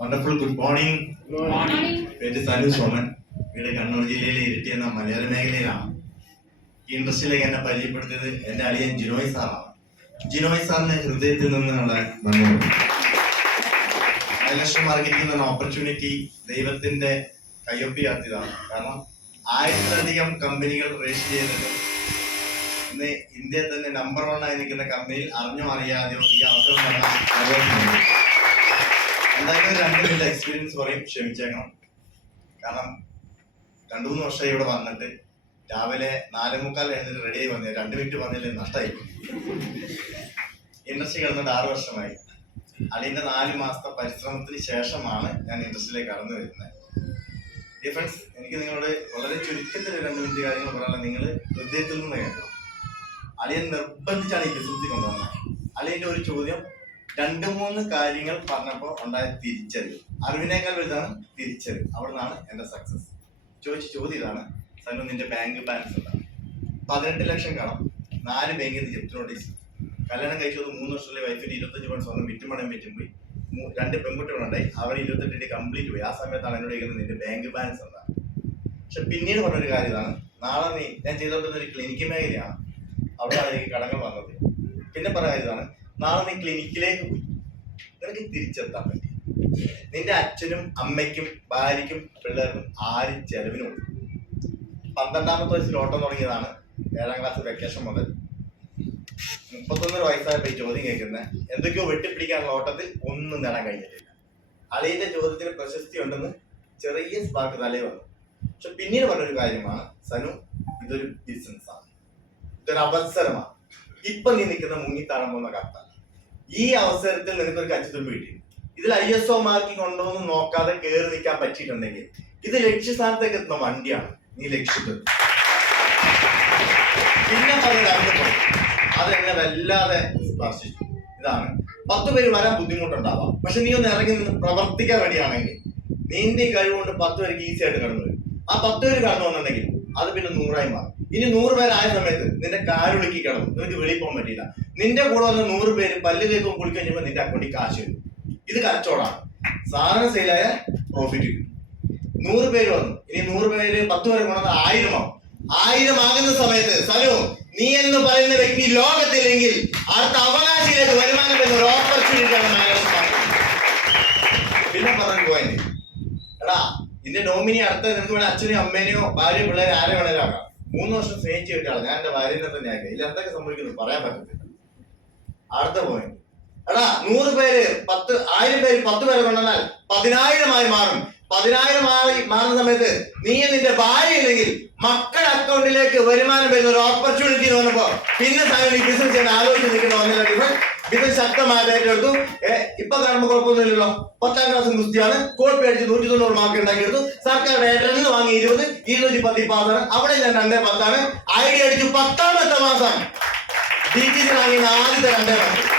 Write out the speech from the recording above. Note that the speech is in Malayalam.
Wonderful good morning. പേര് സനു സോമൻ. വീട് കണ്ണൂർ ജില്ലയിലെ ഇരിട്ടി എന്ന മലയോര മേഖലയിലാണ്. ഈ ഇൻഡസ്ട്രിയിലേക്ക് എന്നെ പരിചയപ്പെടുത്തിയത് എന്റെ അളിയൻ ജിനോയ് സാറാണ്. ജിനോയ് സാറിന് ഹൃദയത്തിൽ നിന്നുള്ള നന്ദി. ലക്ഷം മാർക്കറ്റിംഗ് എന്ന ഓപ്പർച്യൂണിറ്റി ദൈവത്തിന്റെ കയ്യൊപ്പി ആർത്തിയതാണ്. കാരണം 1000-ലധികം കമ്പനികൾ രജിസ്റ്റർ ചെയ്തിട്ട് ഇന്ന് ഇന്ത്യയിൽ തന്നെ നമ്പർ 1 ആയി നിൽക്കുന്ന കമ്പനിയിൽ അറിഞ്ഞോ അറിയാതെയോ ഈ അവസരം എന്തായാലും 2 മിനിറ്റ് എക്സ്പീരിയൻസ് പറയും, ക്ഷമിച്ചേക്കണം. കാരണം 2-3 വർഷമായി ഇവിടെ വന്നിട്ട് രാവിലെ 4:45 എഴുന്നിട്ട് റെഡിയായി വന്നത് 2 മിനിറ്റ് പറഞ്ഞില്ലേ നഷ്ടമായി. ഇൻഡസ്ട്രി കിടന്നിട്ട് 6 വർഷമായി. അളിന്റെ 4 മാസത്തെ പരിശ്രമത്തിന് ശേഷമാണ് ഞാൻ ഇൻഡസ്ട്രിയിലേക്ക് കടന്നു വരുന്നത്. ഡിഫറൻസ് എനിക്ക് നിങ്ങളോട് വളരെ ചുരുക്കത്തിൽ 2 മിനിറ്റ് കാര്യങ്ങൾ പറയാനുള്ള നിങ്ങൾ ഹൃദയത്തിൽ നിന്ന് കേൾക്കണം. അളിയൻ നിർബന്ധിച്ചാണ് ഈ ബിസിനസ്സിൽ കൊണ്ടുവന്നത്. അളിയന്റെ ഒരു ചോദ്യം 2-3 കാര്യങ്ങൾ പറഞ്ഞപ്പോൾ ഉണ്ടായ തിരിച്ചറിവ്, അറിവിനേക്കാൾ വലുതാണ് തിരിച്ചറിവ്. അവിടെ നിന്നാണ് എന്റെ സക്സസ്. ചോദിച്ച ചോദ്യം ഇതാണ്: സനു, നിന്റെ ബാങ്ക് ബാലൻസ് എന്താണ്? 18 ലക്ഷം കടം, 4 ബാങ്കിൽ നിന്ന് ജപ്തി നോട്ടീസ്, കല്യാണം കഴിച്ചത് 3 വർഷത്തിലെ വൈഫിന്റെ 25 പവൻ സ്വർണ്ണം വിറ്റുമടം വെച്ചും പോയി, 2 പെൺകുട്ടികളുണ്ടായി, അവർ 28 കംപ്ലീറ്റ് പോയി. ആ സമയത്താണ് എന്നോട് ചോദിക്കുന്നത് നിന്റെ ബാങ്ക് ബാലൻസ് എന്താണ്. പക്ഷെ പിന്നീട് പറഞ്ഞൊരു കാര്യം ഇതാണ്: നാളെ ഞാൻ ചെയ്തോണ്ടിരുന്ന ഒരു ക്ലിനിക്ക് മേഖലയാണ്, അവിടെയാണ് എനിക്ക് കടങ്ങൾ വന്നത്. പിന്നെ പറയുന്നതാണ്, നാളെ നീ ക്ലിനിക്കിലേക്ക് പോയി, നിനക്ക് തിരിച്ചെത്താൻ പറ്റി. നിന്റെ അച്ഛനും അമ്മയ്ക്കും ഭാര്യയ്ക്കും പിള്ളേർക്കും ആരും ചെലവിന് കൊടുക്കും. 12ാമത്തെ വയസ്സിൽ ഓട്ടം തുടങ്ങിയതാണ്. 7ാം ക്ലാസ് വെക്കേഷൻ മുതൽ 31 വയസ്സായപ്പോ ഈ ചോദ്യം കേൾക്കുന്നത് എന്തൊക്കെയോ വെട്ടിപ്പിടിക്കാനുള്ള ഓട്ടത്തിൽ ഒന്നും നേടാൻ കഴിഞ്ഞിട്ടില്ല. അളിയന്റെ ചോദ്യത്തിന് പ്രശസ്തി ഉണ്ടെന്ന് ചെറിയ സ്പാർക്ക് തലേ വന്നു. പക്ഷെ പിന്നീട് പറഞ്ഞൊരു കാര്യമാണ്: സനു, ഇതൊരു ബിസിനസ്സാണ്, ഇതൊരു അവസരമാണ്. ഇപ്പൊ നീ നിൽക്കുന്ന മുങ്ങിത്താഴം പോകുന്ന കത്തല്ല. ഈ അവസരത്തിൽ നിനക്കൊരു കച്ചിത്തുമ്പ് കിട്ടി. ഇതിൽ ISO മാർക്കിംഗ് ഉണ്ടോ എന്ന് നോക്കാതെ കയറി നിൽക്കാൻ പറ്റിയിട്ടുണ്ടെങ്കിൽ ഇത് ലക്ഷ്യസ്ഥാനത്തേക്ക് എത്തുന്ന വണ്ടിയാണ്. നീ ലക്ഷ്യത്തിൽ പിന്നെ പറഞ്ഞ അതെന്നെ വല്ലാതെ സ്പർശിച്ചു. ഇതാണ്: 10 പേര് വരാൻ ബുദ്ധിമുട്ടുണ്ടാവാം, പക്ഷെ നീ ഒന്ന് ഇറങ്ങി നിന്ന് പ്രവർത്തിക്കാൻ വേണ്ടിയാണെങ്കിൽ നിന്റെ കഴിവുകൊണ്ട് 10 പേർക്ക് ഈസി ആയിട്ട് കടന്നു വരും. ആ 10 പേര് കടന്നു വന്നിട്ടുണ്ടെങ്കിൽ അത് പിന്നെ 100 മാറും. ഇനി 100 പേരായ സമയത്ത് നിന്റെ കാലുളുക്കി കിടന്നു, നിനക്ക് വെളിയിൽ പോകാൻ പറ്റില്ല. നിന്റെ കൂടെ വന്ന 100 പേര് പല്ല് തേക്കും കുളിക്കാൻ ചെയ്യുമ്പോൾ നിന്റെ അക്കൗണ്ടിൽ കാശ് വരും. ഇത് കച്ചവടമാണ്. സാധനം സെയിലായ പ്രോഫിറ്റ് കിട്ടും. 100 പേര് വന്നു, ഇനി 100 പേര് 10 പേരെ കൊണ്ടുവന്ന 1000 ആവും. 1000 ആകുന്ന സമയത്ത് സനു, നീ എന്ന് പറയുന്ന വ്യക്തി ലോകത്തില്ലെങ്കിൽ അടുത്ത അവകാശിയിലേക്ക് വരുമാനം വരുന്ന ഒരു ഓപ്പർച്യൂണിറ്റിയാണ് മാനേജ്മെന്റ്. പിന്നെ പറഞ്ഞു പോയിന്റ്, എടാ നിന്റെ നോമിനി അടുത്ത നിനക്ക് വേണേ അച്ഛനെയോ അമ്മേനെയോ ഭാര്യ പിള്ളേരെ ആരെ വേണേലും ആക്കാം. 3 വർഷം സ്നേഹിച്ചു കിട്ടിയാണ്. ഞാൻ എന്റെ ഭാര്യനെ തന്നെ ആക്കി. ഇതിൽ എന്തൊക്കെ സംഭവിക്കുന്നു പറയാൻ പറ്റത്തില്ല. അടുത്ത പോയിന്റ്, എടാ 100 പേര് 1000 പേര് 10 പേരെ കൊണ്ടുവന്നാൽ 10,000 ആയി മാറും. 10,000 മാറുന്ന സമയത്ത് നീ നിന്റെ ഭാര്യ ഇല്ലെങ്കിൽ മക്കളുടെ അക്കൗണ്ടിലേക്ക് വരുമാനം വരുന്ന ഒരു ഓപ്പർച്യൂണിറ്റി എന്ന് പറഞ്ഞപ്പോ പിന്നെ ഈ ബിസിനസ് ചെയ്യാൻ ആലോചിച്ച് നിൽക്കുന്ന ഒന്നില്ല. ബിസിനസ് ശക്തമായിട്ട് ഏറ്റെടുത്തു. ഇപ്പൊ കാണുമ്പോൾ കുഴപ്പമൊന്നുമില്ലല്ലോ. 10ാം ക്ലാസ് ഗുസ്തിയാണ്, കോപ്പി അടിച്ച് 190 മാർക്ക് ഉണ്ടാക്കിയെടുത്തു. സർക്കാരുടെ 2 വാങ്ങി 20, 210 പാസ്സാണ്. അവിടെ ഞാൻ 210 ഐഡിയ അടിച്ചു. 10ാമത്തെ മാസം DTC വാങ്ങിയ ആദ്യത്തെ 2 മാസം